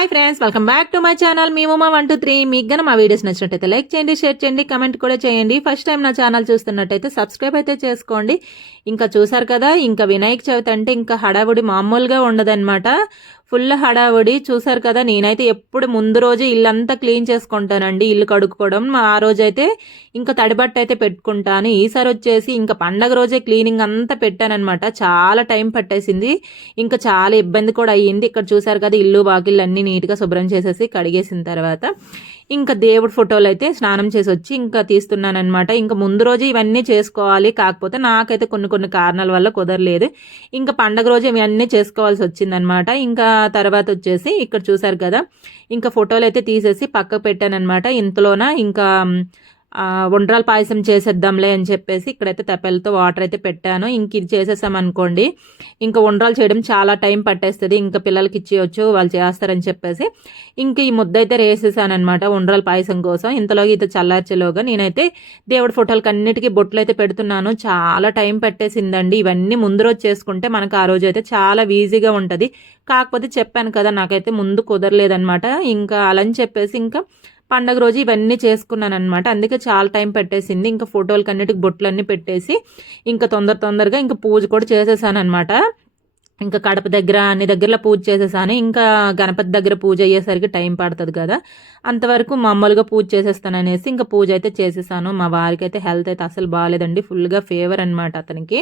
Hi friends welcome back to my channel me Uma one two three మీకు గన మా videos నచ్చినట్టయితే లైక్ చేయండి షేర్ చేయండి కమెంట్ కూడా చేయండి. ఫస్ట్ టైం నా ఛానల్ చూస్తున్నట్టయితే సబ్స్క్రైబ్ అయితే చేసుకోండి. ఇంకా చూసారు కదా ఇంకా వినాయక చవితి అంటే ఇంకా హడావుడి మామూలుగా ఉండదన్నమాట. ఫుల్ హడావుడి చూసారు కదా నేనైతే ఎప్పుడు ముందు రోజు ఇల్లంతా క్లీన్ చేసుకుంటానండి ఇల్లు కడుక్కోవడం. ఆ రోజు అయితే ఇంకా తడిబట్ట అయితే పెట్టుకుంటాను. ఈసారి వచ్చేసి ఇంకా పండగ రోజే క్లీనింగ్ అంతా పెట్టానమాట చాలా టైం పట్టేసింది. ఇంకా చాలా ఇబ్బంది కూడా అయ్యింది. ఇక్కడ చూసారు కదా ఇల్లు వాకిళ్ళు అన్నీ నీట్గా శుభ్రం చేసేసి కడిగేసిన తర్వాత. ఇంకా దేవుడి ఫోటోలు అయితే స్నానం చేసి వచ్చి ఇంకా తీస్తున్నాను అనమాట ఇంకా ముందు రోజు ఇవన్నీ చేసుకోవాలి. కాకపోతే నాకైతే కొన్ని కొన్ని కారణాల వల్ల కుదరలేదు. ఇంకా పండగ రోజు ఇవన్నీ చేసుకోవాల్సి వచ్చిందనమాట ఇంకా తర్వాత వచ్చేసి ఇక్కడ చూసారు కదా ఇంకా ఫోటోలు అయితే తీసేసి పక్కకు పెట్టానమాట ఇంతలోన ఇంకా ఉండ్రాల పాయసం చేసేద్దాంలే అని చెప్పేసి ఇక్కడైతే తెప్పలతో వాటర్ అయితే పెట్టాను. ఇంక ఇది చేసేసాం అనుకోండి. ఇంకా ఉండ్రాలు చేయడం చాలా టైం పట్టేస్తుంది. ఇంకా పిల్లలకి ఇచ్చేయచ్చు వాళ్ళు చేస్తారని చెప్పేసి. ఇంక ఈ ముద్ద అయితే వేసేసాను అనమాట ఉండ్రాల పాయసం కోసం. ఇంతలో ఇది చల్లార్చేలోగా నేనైతే దేవుడి ఫోటోలకి అన్నిటికీ బొట్లు అయితే పెడుతున్నాను. చాలా టైం పట్టేసిందండి. ఇవన్నీ ముందు రోజు చేసుకుంటే మనకు ఆ రోజు అయితే చాలా ఈజీగా ఉంటుంది. కాకపోతే చెప్పాను కదా నాకైతే ముందు కుదరలేదనమాట ఇంకా అలా అని చెప్పేసి ఇంకా పండగ రోజు ఇవన్నీ చేసుకున్నాను అనమాట అందుకే చాలా టైం పెట్టేసింది. ఇంకా ఫోటోలకి అన్నిటికి బొట్లన్నీ పెట్టేసి ఇంకా తొందర తొందరగా ఇంకా పూజ కూడా చేసేసాను అనమాట ఇంకా కడప దగ్గర అన్ని దగ్గరలో పూజ చేసేసాను. ఇంకా గణపతి దగ్గర పూజ అయ్యేసరికి టైం పడుతుంది కదా. అంతవరకు మామూలుగా పూజ చేసేస్తాను అనేసి ఇంకా పూజ అయితే చేసేసాను. మా వారికి అయితే హెల్త్ అయితే అసలు బాగాలేదండి ఫుల్గా ఫేవర్ అనమాట అతనికి.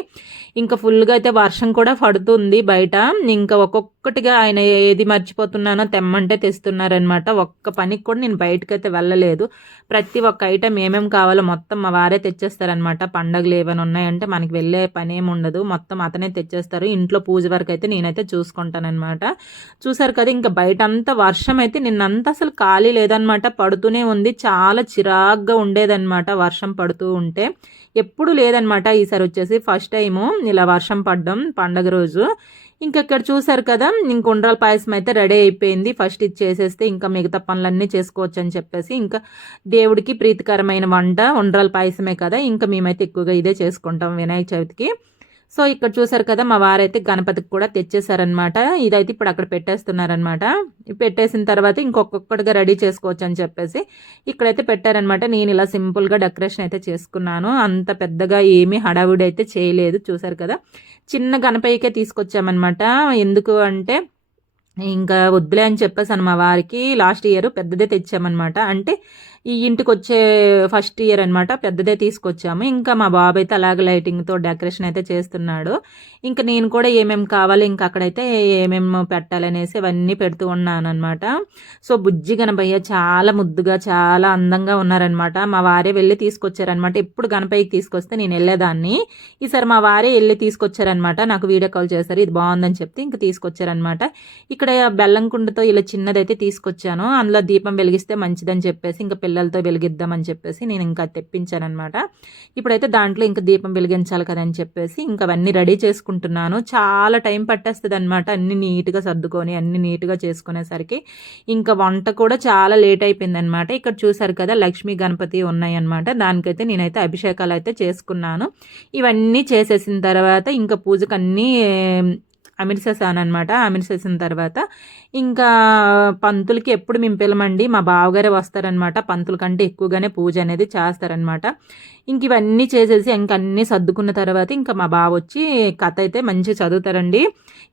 ఇంకా ఫుల్గా అయితే వర్షం కూడా పడుతుంది బయట. ఇంకా ఒక్కొక్కటిగా ఆయన ఏది మర్చిపోతున్నానో తెమ్మంటే తెస్తున్నారనమాట ఒక్క పనికి కూడా నేను బయటకు అయితే వెళ్ళలేదు. ప్రతి ఒక్క ఐటెం ఏమేమి కావాలో మొత్తం మా వారే తెచ్చేస్తారనమాట పండగలు ఏమైనా ఉన్నాయంటే మనకి వెళ్ళే పని ఏమి ఉండదు. మొత్తం అతనే తెచ్చేస్తారు. ఇంట్లో పూజ వరకు అయితే నేనైతే చూసుకుంటానమాట చూసారు కదా ఇంకా బయట అంతా వర్షం అయితే నిన్నంతా అసలు ఖాళీ లేదు. లేదనమాట పడుతూనే ఉంది. చాలా చిరాగ్గా ఉండేదన్నమాట వర్షం పడుతూ ఉంటే. ఎప్పుడు లేదనమాట ఈసారి వచ్చేసి ఫస్ట్ టైము ఇలా వర్షం పడ్డం పండగ రోజు. ఇంకెక్కడ చూసారు కదా ఇంక ఉండ్రాల పాయసం అయితే రెడీ అయిపోయింది. ఫస్ట్ ఇది చేసేస్తే ఇంకా మిగతా పనులన్నీ చేసుకోవచ్చు అని చెప్పేసి ఇంకా దేవుడికి ప్రీతికరమైన వంట ఉండ్రాల పాయసమే కదా. ఇంకా మేమైతే ఎక్కువగా ఇదే చేసుకుంటాం వినాయక చవితికి. సో ఇక్కడ చూసారు కదా మా వారైతే గణపతికి కూడా తెచ్చేసారనమాట ఇదైతే ఇప్పుడు అక్కడ పెట్టేస్తున్నారనమాట పెట్టేసిన తర్వాత ఇంకొకటిగా రెడీ చేసుకోవచ్చు అని చెప్పేసి ఇక్కడైతే పెట్టారనమాట నేను ఇలా సింపుల్గా డెకరేషన్ అయితే చేసుకున్నాను. అంత పెద్దగా ఏమీ హడావుడి అయితే చేయలేదు చూసారు కదా. చిన్న గణపయ్యకే తీసుకొచ్చామన్నమాట. ఎందుకు అంటే ఇంకా వద్దులే అని చెప్పేసి మా వారికి లాస్ట్ ఇయర్ పెద్దదే తెచ్చామన్నమాట. అంటే ఈ ఇంటికి వచ్చే ఫస్ట్ ఇయర్ అనమాట పెద్దదే తీసుకొచ్చాము. ఇంకా మా బాబు అయితే అలాగే లైటింగ్తో డెకరేషన్ అయితే చేస్తున్నాడు. ఇంకా నేను కూడా ఏమేమి కావాలి ఇంకా అక్కడైతే ఏమేమి పెట్టాలనేసి అవన్నీ పెడుతూ ఉన్నాను అనమాట సో బుజ్జి గణపయ్య చాలా ముద్దుగా చాలా అందంగా ఉన్నారనమాట మా వారే వెళ్ళి తీసుకొచ్చారనమాట ఎప్పుడు గణపయ్యకి తీసుకొస్తే నేను వెళ్ళేదాన్ని. ఈసారి మా వారే వెళ్ళి తీసుకొచ్చారనమాట నాకు వీడియో కాల్ చేశారు. ఇది బాగుందని చెప్తే ఇంకా తీసుకొచ్చారనమాట ఇక్కడ బెల్లం కుండతో ఇలా చిన్నదైతే తీసుకొచ్చాను. అందులో దీపం వెలిగిస్తే మంచిదని చెప్పేసి ఇంకా పిల్లలతో వెలిగిద్దామని చెప్పేసి నేను ఇంకా తెప్పించానమాట ఇప్పుడైతే దాంట్లో ఇంకా దీపం వెలిగించాలి కదని చెప్పేసి ఇంకా అవన్నీ రెడీ చేసుకుంటున్నాను. చాలా టైం పట్టేస్తుంది అనమాట అన్ని నీట్గా సర్దుకొని అన్ని నీట్గా చేసుకునేసరికి. ఇంకా వంట కూడా చాలా లేట్ అయిపోయింది అనమాట ఇక్కడ చూసారు కదా లక్ష్మీ గణపతి ఉన్నాయన్నమాట. దానికైతే నేనైతే అభిషేకాలు అయితే చేసుకున్నాను. ఇవన్నీ చేసేసిన తర్వాత ఇంకా పూజకు అన్నీ అమిర్సేసాను అనమాట అమిర్సేసిన తర్వాత ఇంకా పంతులకి ఎప్పుడు మేము పిలమండి మా బావగారే వస్తారనమాట పంతుల కంటే ఎక్కువగానే పూజ అనేది చేస్తారనమాట ఇంక ఇవన్నీ చేసేసి ఇంక అన్నీ సర్దుకున్న తర్వాత ఇంకా మా బావ వచ్చి కథ అయితే మంచిగా చదువుతారండి.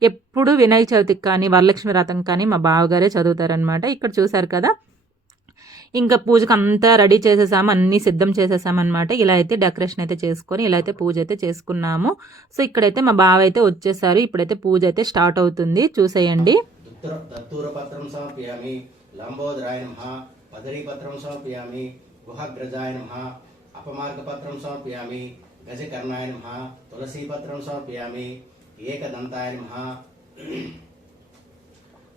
ఎప్పుడు వినాయక చవితికి కానీ వరలక్ష్మి రథం కానీ మా బావగారే చదువుతారనమాట ఇక్కడ చూసారు కదా ఇంకా పూజకు అంతా రెడీ చేసేసాము అన్నీ సిద్ధం చేసేసామన్నమాట ఇలా అయితే డెకరేషన్ అయితే చేసుకొని ఇలా అయితే పూజ అయితే చేసుకున్నాము. సో ఇక్కడైతే మా బావ అయితే వచ్చేసారు. ఇప్పుడైతే పూజ అయితే స్టార్ట్ అవుతుంది. చూసేయండి. దత్తూరపత్రం సమర్పయామి లంబోదరాయ నమ పదరీపత్రం సమర్పయామి గుహగ్రజాయ నమ అపమార్గపత్రం సమర్పయామి గజకర్ణాయ నమ తులసీపత్రం సమర్పయామి ఏకదంతాయ నమ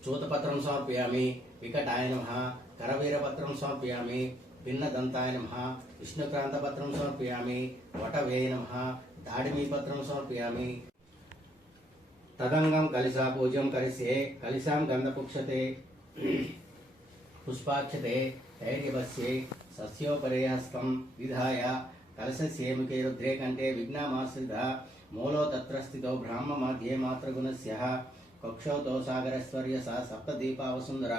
చూతపత్రం సమర్పయామి వికటాయ నమ కరవీరభద్రం సమర్పయామి భిన్న దంతాయ నమ విష్ణుక్రాంతభద్రం సమర్పయామి వటవేయ నమ దాడిమీపత్రం సమర్పయామి. తదంగం కలిసా పూజం కలిసే కలిసాం గంధపుక్షతే పుష్పాక్షతే తైర్యవస్యే సస్యోపరేహస్తం విధాయ కలశస్యేమికే రుద్రే కంటే విఘ్నమాశ్రిత మూలో తత్ర స్థితో బ్రాహ్మ మధ్యే మాత్రగుణస్య కక్షౌతో సాగరస్వర్య సా సప్తదీపావసుందర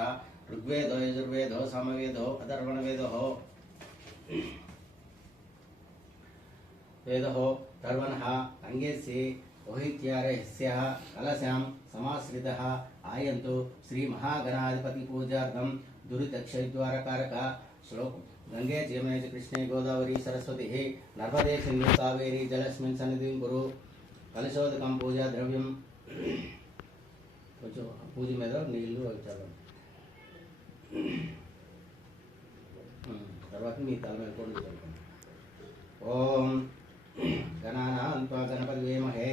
कक्षौ तो सागरस्वर्यसा सप्तदीपावसुन्दरा ఋగ్వేదో యజుర్వేదో సమవేదో అధర్వణవేదో వేదో తర్వణः అంగేసి ఓహిత్యారహస్య కలశాం సమాశ్రితः ఆయంతు శ్రీ మహాగణాధిపతి పూజార్థం దురితక్షయద్వారకారక శ్లోకం గంగే జయమే చ కృష్ణే గోదావరి సరస్వతి నర్మదే సింధు కావేరి జలస్మిన్ సన్నిధిం కురు కలశోదకం పూజా ద్రవ్యం కొంచెం పూజ మీద నీళ్లు అవి చదవండి ఉమ్, తర్వాత మీ తల మీద కూడా ఓం గణానాన్త్వా గణపతి వేమహే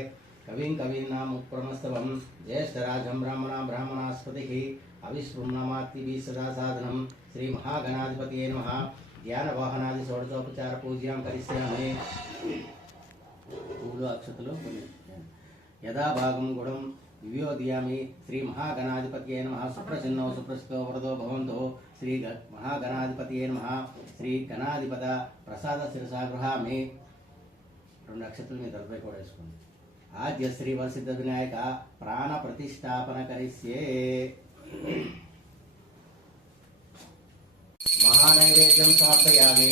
కవిం కవీనాముప్రమస్తవం జ్యేష్ఠరాజం బ్రాహ్మణ బ్రాహ్మణాస్పతి అవిస్మృణమాతిభి సదా సాధనం శ్రీ మహాగణాధిపతి నమ. ధ్యాన వాహనాది షోడశోపచార పూజ్యాం కరిష్యామి. పూలు అక్షతలు యథాభాగం గుణం దివ్యోదయామి శ్రీ మహాగణాధిపతి నమ సుప్రసన్నో సుప్రసితో వరదో భవంతో శ్రీ గ- మహాగణాధిపతి నమ శ్రీ గణాధిపత ప్రసాద శిరసా గృహామి రెండు నక్షత్రులు మీ తలపై కూడా వేసుకోండి. ఆద్య శ్రీ వరసిద్ధ వినాయక ప్రాణ ప్రతిష్టాపన కరిస్యే మహానైవేద్యం సమర్పయామి.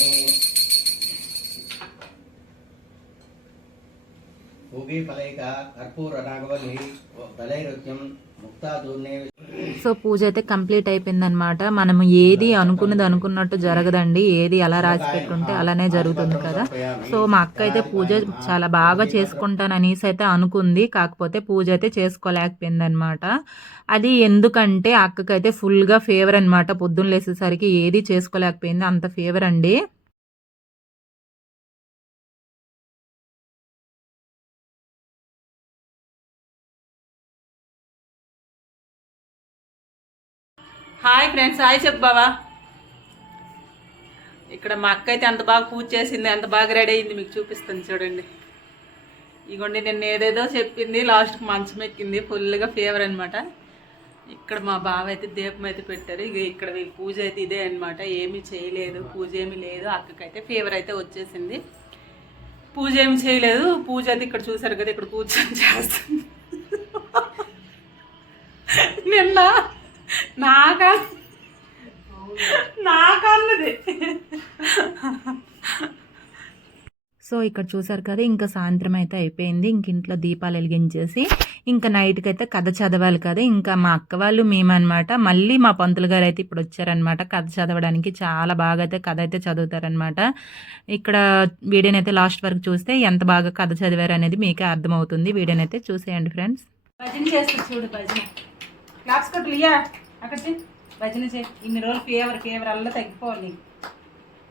సో పూజ అయితే కంప్లీట్ అయిపోయిందనమాట మనం ఏది అనుకున్నది అనుకున్నట్టు జరగదండి. ఏది అలా రాసి పెట్టుంటే అలానే జరుగుతుంది కదా. సో మా అక్క అయితే పూజ చాలా బాగా చేసుకుంటాను అనేసి అయితే అనుకుంది. కాకపోతే పూజ అయితే చేసుకోలేకపోయిందనమాట అది ఎందుకంటే అక్కకైతే ఫుల్గా ఫేవర్ అనమాట పొద్దున్న లేసేసరికి ఏది చేసుకోలేకపోయింది. అంత ఫేవర్ అండి. హాయ్ ఫ్రెండ్స్ హాయ్ చెప్పు బావా. ఇక్కడ మా అక్క అయితే ఎంత బాగా పూజ చేసింది ఎంత బాగా రెడీ అయింది మీకు చూపిస్తుంది చూడండి. ఇగోండి నేను ఏదేదో చెప్పింది లాస్ట్కి మంచం ఎక్కింది ఫుల్గా ఫేవర్ అనమాట ఇక్కడ మా బావ అయితే దీపం అయితే పెట్టారు ఇక ఇక్కడ పూజ అయితే ఇదే అనమాట ఏమీ చేయలేదు పూజ ఏమీ లేదు అక్కకైతే ఫీవర్ అయితే వచ్చేసింది. పూజ ఏమి చేయలేదు పూజ అయితే ఇక్కడ చూసారు కదా ఇక్కడ పూజ చేస్తుంది. నిన్న నాకా నాకన్నది. సో ఇక్కడ చూసారు కదా ఇంకా సాయంత్రం అయితే అయిపోయింది. ఇంక ఇంట్లో దీపాలు వెలిగించేసి ఇంకా నైట్కి అయితే కథ చదవాలి కదా. ఇంకా మా అక్క వాళ్ళు మేమన్నమాట. మళ్ళీ మా పంతులు గారు అయితే ఇప్పుడు వచ్చారనమాట కథ చదవడానికి చాలా బాగా అయితే కథ అయితే చదువుతారనమాట ఇక్కడ వీడియోని అయితే లాస్ట్ వరకు చూస్తే ఎంత బాగా కథ చదివారు అనేది మీకే అర్థమవుతుంది. వీడియోని అయితే చూసేయండి ఫ్రెండ్స్. భజన చేస్తుంది చూడు భజన. అక్కడ. భజన చేయి ఇన్ని రోజులు ఫీవర్ ఫీవర్ అల్ల తగ్గిపోవాలి.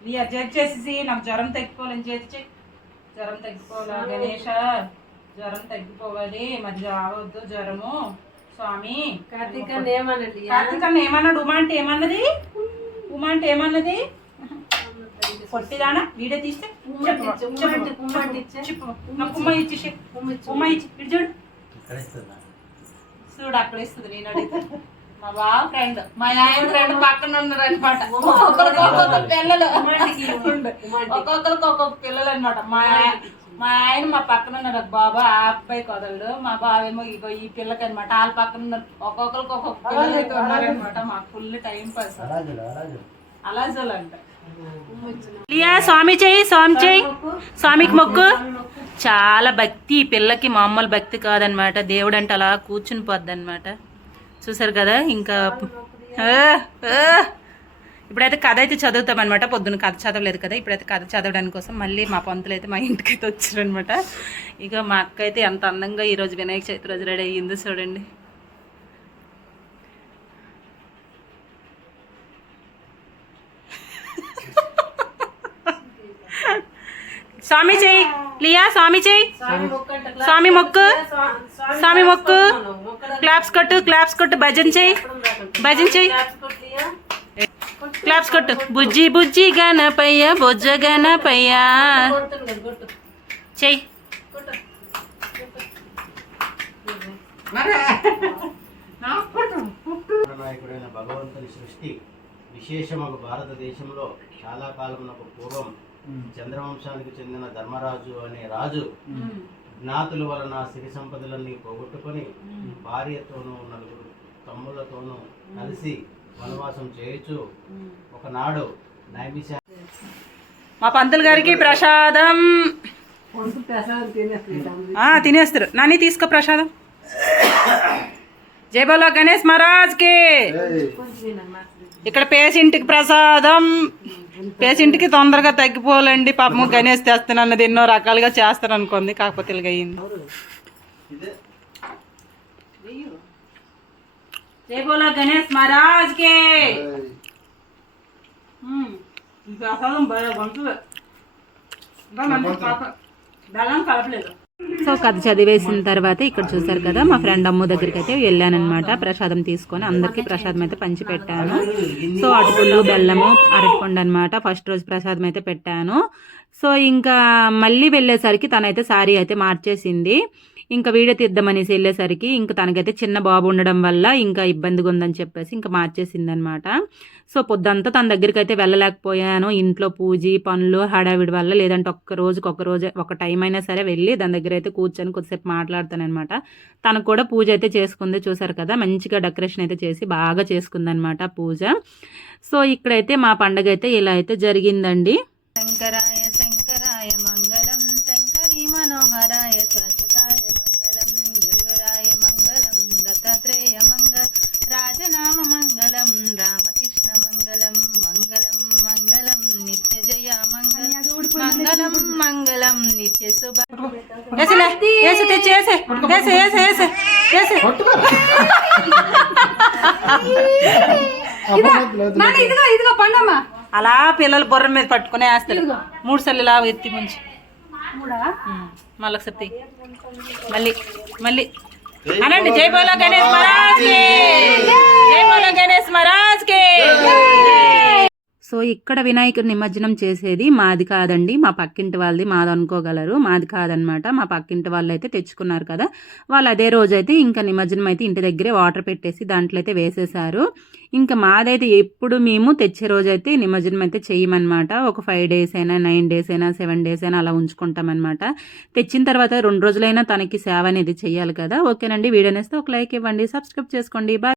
లియా జడ్ చేసేసి నాకు జ్వరం తగ్గిపోవాలని చేతి చెయ్యి జ్వరం తగ్గిపోవాలా గణేష? జ్వరం తగ్గిపోవాలి మరి రావద్దు జ్వరము. స్వామి. కార్తీక ఏమన్నాడు? ఉమా అంటే ఏమన్నది? ఉమా అంటే ఏమన్నది? పొట్టిదానా? వీడియో తీస్తే. ఉమ్మ ఇచ్చేసి. ఉమ్మ ఇచ్చి. చూడు. చూడు అక్కడ ఇస్తుంది నేను అడిగితే. మా బావ ఫ్రెండ్ మా ఆయన ఫ్రెండ్ పక్కన ఉన్నారు అనమాట ఒక్కొక్కరికి ఒక్కొక్క పిల్లలు. ఒక్కొక్కరికి ఒక్కొక్క పిల్లలు అనమాట మా మా ఆయన మా పక్కన ఉన్నారు బాబా ఆ అబ్బాయి కొదళ్ళు మా బావేమో ఇగో ఈ పిల్లకి అనమాట వాళ్ళ పక్కన ఉన్నారు. ఒక్కొక్కరికి ఒక్కొక్క పిల్లలు అయితే ఉన్నారనమాట మాకు ఫుల్ టైం పాస్ అలా చూడాలంట లియా స్వామి చెయ్యి స్వామి చెయ్యి. స్వామికి మొక్కు. చాలా భక్తి. ఈ పిల్లకి మామూలు భక్తి కాదనమాట దేవుడు అంటే అలా కూర్చుని పోద్ది అనమాట చూసారు కదా ఇంకా. ఇప్పుడైతే కథ అయితే చదువుతాం అనమాట పొద్దున్న కథ చదవలేదు కదా ఇప్పుడైతే కథ చదవడానికి కోసం మళ్ళీ మా పంతులు అయితే మా ఇంటికి అయితే వచ్చారనమాట ఇక మా అక్క అయితే ఎంత అందంగా ఈరోజు వినాయక చవితి రోజు రెడీ అయ్యిందో చూడండి. స్వామి చెయ్యి. లియా స్వామి చెయ్యి. స్వామి మొక్కు స్వామి మొక్కు. క్లాప్స్ కొట్టు క్లాప్స్ కొట్టు భజన చెయ్యి భజన చెయ్యి క్లాప్స్ కొట్టు. బుజ్జి బుజ్జి గణపయ్య బొజ్జ గణపయ్య. చెయ్యి నాయకుడైన భగవంతుని సృష్టి విశేషమగు భారతదేశంలో చాలా కాలమునకు పూర్వం చంద్రవంశానికి చెందిన ధర్మరాజు అనే రాజు జ్ఞాతుల వలన సిరి సంపదలన్నీ పోగొట్టుకొని భార్యతోనూ నలుగురు తమ్ములతోనూ కలిసి వనవాసం చేయొచ్చు ఒకనాడు నైమిష మా పంతులు గారికి ప్రసాదం. ఆ, తినేస్తారు. నాని తీసుకో ప్రసాదం. జై బోలో గణేష్ మహారాజ్కి. ఇక్కడ పేషెంట్కి ప్రసాదం. పేషెంట్కి తొందరగా తగ్గిపోవాలండి. పాపం గణేష్ తెస్తానన్నది ఎన్నో రకాలుగా చేస్తాను అనుకుంది కాకపోతే ఇలాగ జై గణేష్ మహారాజ్కి. మ్మ్. ప్రసాదం కలపలేదు. సో కథ చదివేసిన తర్వాత ఇక్కడ చూసారు కదా మా ఫ్రెండ్ అమ్మ దగ్గరికి అయితే వెళ్ళానమాట ప్రసాదం తీసుకొని అందరికీ ప్రసాదం అయితే పంచి పెట్టాను సో అటుకులు బెల్లము అరటిపండు అనమాట ఫస్ట్ రోజు ప్రసాదం అయితే పెట్టాను. సో ఇంకా మళ్ళీ వెళ్ళేసరికి తనైతే సారీ అయితే మార్చేసింది. ఇంకా వీడియో తీద్దామనేసి వెళ్ళేసరికి ఇంకా తనకైతే చిన్న బాబు ఉండడం వల్ల ఇంకా ఇబ్బందిగా ఉందని చెప్పేసి ఇంకా మార్చేసింది అనమాట సో పొద్దంతా తన దగ్గరికి అయితే వెళ్ళలేకపోయాను. ఇంట్లో పూజ పనులు హడావిడి వల్ల లేదంటే ఒక్క రోజుకి ఒక రోజు ఒక టైం అయినా సరే వెళ్ళి దాని దగ్గర అయితే కూర్చొని కొద్దిసేపు మాట్లాడతానమాట తనకు కూడా పూజ అయితే చేసుకుంది చూసారు కదా మంచిగా డెకరేషన్ అయితే చేసి బాగా చేసుకుందనమాట పూజ. సో ఇక్కడైతే మా పండగ అయితే ఇలా అయితే జరిగిందండి. శంకరాయ అలా పిల్లలు బుర్ర మీద పట్టుకుని వేస్తారు. మూడు సార్లు ఇలా ఎత్తి ముంచి. మళ్ళీ ఒకసారి తీ. మళ్ళీ మళ్ళీ. అనండి జై బోలో గణేష్ మహారాజ్కి జై బోలో గణేష్ మహారాజ్కి సో ఇక్కడ వినాయకుడు నిమజ్జనం చేసేది మాది కాదండి. మా పక్కింటి వాళ్ళది మాది అనుకోగలరు. మాది కాదనమాట మా పక్కింటి వాళ్ళు అయితే తెచ్చుకున్నారు కదా. వాళ్ళు అదే రోజు అయితే ఇంకా నిమజ్జనం అయితే ఇంటి దగ్గరే వాటర్ పెట్టేసి దాంట్లో అయితే వేసేసారు ఇంకా మాదైతే ఎప్పుడు మేము తెచ్చే రోజు అయితే నిమజ్జనం అయితే చేయమన్నమాట ఒక ఫైవ్ డేస్ అయినా నైన్ డేస్ అయినా సెవెన్ డేస్ అయినా అలా ఉంచుకుంటామన్నమాట. తెచ్చిన తర్వాత రెండు రోజులైనా తనకి సేవ అనేది చేయాలి కదా. ఓకేనండి. వీడియో నేస్తే ఒక లైక్ ఇవ్వండి. సబ్స్క్రైబ్ చేసుకోండి. బాయ్.